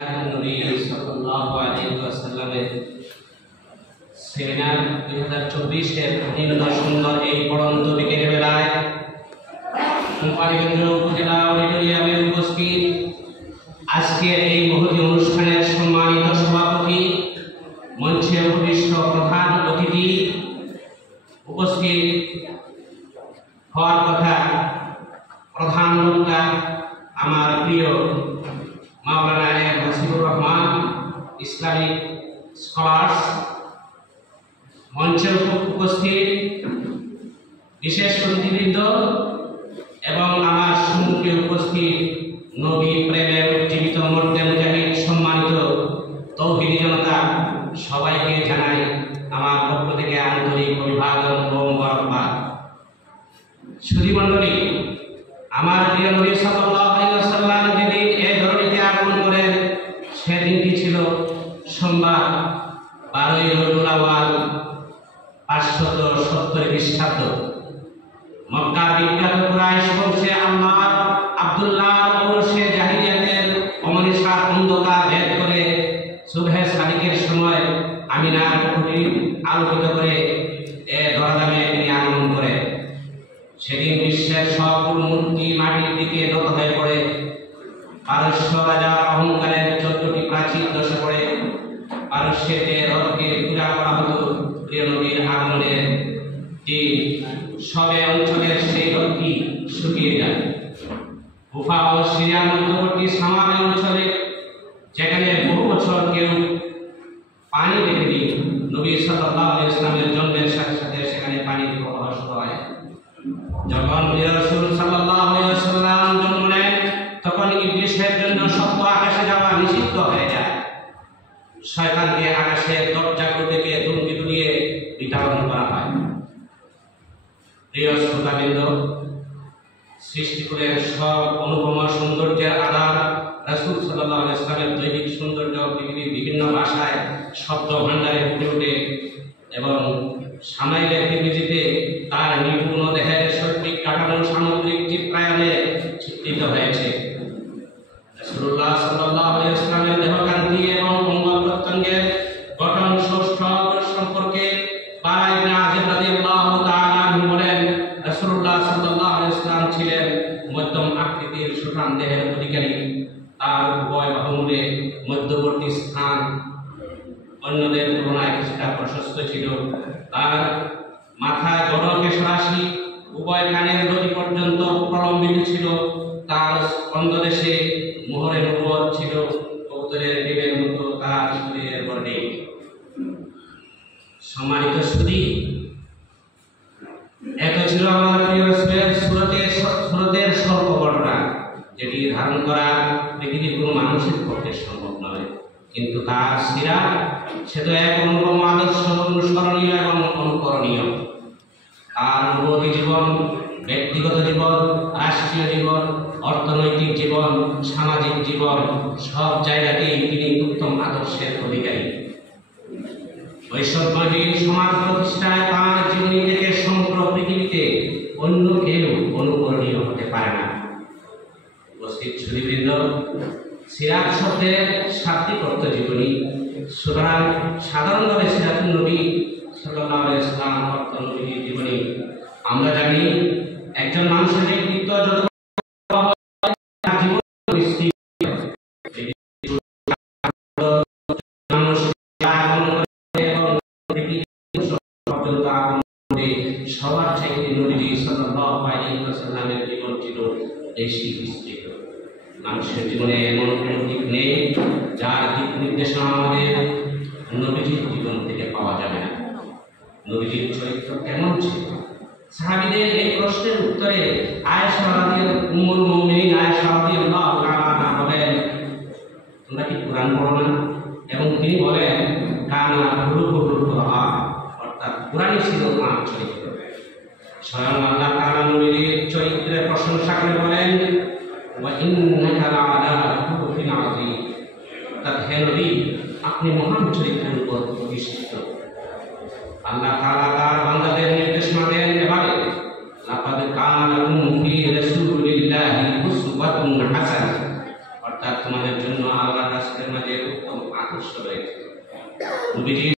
নবী সাল্লাল্লাহু আলাইহি ওয়াসাল্লামের সেমিনার 2024 এর নিম্ন সুন্দর এই পড়ন্ত বিকেল বেলায় কোম্পানীগঞ্জ উপজেলা অডিটোরিয়ামে উপস্থিত আজকের এই মহতী অনুষ্ঠানের সম্মানিত সভাপতি, মঞ্চে উপবিষ্ট প্রধান অতিথি, উপস্থিত হওয়ার কথা প্রধান বক্তা আমার প্রিয় মাওলানা হাসিবুর রহমান, ইসলামিক স্কলার্স, মঞ্চে উপস্থিত বিশেষ অতিথিবৃন্দ এবং আমার সম্মুখে উপস্থিত নবী প্রেমের উজ্জীবিত মর্দে মুজাহিদ সম্মানিত তৌহিদি জনতা, সবাইকে জানাই আমার পক্ষ থেকে আন্তরিক অভিবাদন ও মোবারকবাদ। সুধীমণ্ডলী, আমার প্রিয় নবী সাল্লাল্লাহু আলাইহি ওয়াসাল্লাম যেদিন এই ধরনীতে আগমন করেন সেদিনটি ছিল সোমবার 12 রবিউল আউয়াল 570 খ্রিস্টাব্দ। মক্কার বিখ্যাত কুরাইশ বংশে আম্মার আব্দুল্লাহ বংশে জাহিলিয়াতের অমনিসার অন্ধকার ভেদ করে সুবহে সাদিকের সময় আমিনার কুঠি আলোকিত করে এ ধরাধামে তিনি আগমন করেন। সেদিন বিশ্বের সকল মূর্তি মাটির দিকে নত হয়ে পড়ে। পারস্য রাজার অহংকারের 14টি প্রাচীর ধসে পড়ে। পারস্যেতে রথকে পূজা করা হতো প্রিয় নবীর আগমনের দিন। সবে অঞ্চলের সেই রথটি শুকিয়ে যায়। কুফা ও সিরিয়ার মধ্যবর্তী সামারি অঞ্চলে যেখানে বহু বছর কেউ পানি দেখেনি, নবী সাল্লাল্লাহু আলাইহি ওয়াসাল্লামের জন্মের সাথে সাথে সেখানে পানির প্রবাহ শুরু হয়। যখন রাসূল সাল্লাল্লাহু আলাইহি ওয়াসাল্লাম জন্ম নেন, তখন ইবলীসের জন্য সত্য আকাশে যাওয়া নিষিদ্ধ হয়ে যায়। শয়তানকে আকাশের দরজাগুলো থেকে ধমকি দিয়ে বিতাড়ন করা হয়। প্রিয় শ্রোতাবৃন্দ, সৃষ্টিকুলের সব অনুপম সৌন্দর্যের আধার রাসূল সাল্লাল্লাহু আলাইহি ওয়াসাল্লামের দৈহিক সৌন্দর্য পৃথিবীর বিভিন্ন ভাষায় শব্দ ভাণ্ডারে ফুটে ওঠে এবং সামাইলের বিবৃতিতে তার নিপুণ দেহের শৈল্পিক কাঠামো সামগ্রিক চিত্রায়নে চিত্রিত হয়েছে। রাসূলুল্লাহ সাল্লাল্লাহু আলাইহি ওয়াসাল্লামের দেহকান্তি এবং অঙ্গ প্রত্যঙ্গের গঠন সম্পর্কে বারা ইবনে আযিব রাদিয়াল্লাহু তাআলা বলেন, রাসূলুল্লাহ সাল্লাল্লাহু আলাইহি ওয়াসাল্লাম ছিলেন মধ্যম আকৃতির সুঠাম দেহের অধিকারী। তার উভয় বাহুমূলে মধ্যবর্তী স্থান অন্যদের তুলনায় কিছুটা প্রশস্ত ছিল। তার মাথায় বড় কেশরাশি উভয় কানের লতি পর্যন্ত প্রলম্বিত ছিল। তার স্কন্ধদেশে মোহরের উপর ছিল কবুতরের ডিমের মতো তার শরীরের বর্ণে। সম্মানিত সুধী, এত ছিল আমার প্রিয় রাসূলের সুরতের স্বল্প বর্ণনা, যেটি ধারণ করা পৃথিবীর কোনো মানুষের পক্ষে সম্ভব নয়। কিন্তু তার সিরাত সে তো এক অনুপম আদর্শ, অনুসরণীয় এবং অনুকরণীয়। তার নবুয়তি জীবন, ব্যক্তিগত জীবন, রাষ্ট্রীয় জীবন, অর্থনৈতিক জীবন, সামাজিক জীবন, সব জায়গাতেই তিনি উত্তম আদর্শের অধিকারী। বৈষম্যহীন সমাজ প্রতিষ্ঠায় তার জীবনী থেকে সমগ্র পৃথিবীতে অন্য কেউ অনুকরণীয় হতে পারে না। উপস্থিত সুধীবৃন্দ, সিরাত শব্দের শাব্দিক অর্থ জীবনী। সুতরাং সাধারণভাবে সিরাতুন নবী সাল্লাল্লাহু আলাইহি ওয়াসাল্লাম অর্থ নবীর জীবনী। আমরা জানি একজন মানুষের ব্যক্তিত্ব যত সবার চাইতে নবী সাল্লাল্লাহু আলাইহি ওয়াসাল্লামের জীবন ছিল বেশি বিস্তৃত। মানুষের জীবনে এমন কোনো দিক নেই যার দিক নির্দেশনা আমাদের নবীজির জীবন থেকে পাওয়া যাবে না। নবীজির চরিত্র কেমন ছিল? সাহাবীদের এই প্রশ্নের উত্তরে আয়েশা উম্মুল মুমিনিন আয়েশা রাদিয়াল্লাহু তাআলা বলেন, তোমরা কি কোরআন পড়ো না? এবং তিনি বলেন, কানা হুরুফুল কোরআন, অর্থাৎ কোরআনই ছিল তাঁর চরিত্র। স্বয়ং আল্লাহ তাআলা নবীর চরিত্রের প্রশংসা করে বলেন, ওয়া ইন্নাকা লাআলা খুলুকিন আযীম, অর্থাৎ হে নবী, আপনি মহান চরিত্রের উপর প্রতিষ্ঠিত। আল্লাহ তাআলা তার বান্দাদের নির্দেশনা দেন এভাবে, লাকাদ কানা লাকুম ফী রাসূলিল্লাহি উসওয়াতুন হাসানাহ, অর্থাৎ তোমাদের জন্য আল্লাহর কাছে তাদের মাঝে উত্তম আদর্শ রয়েছে। নবীজি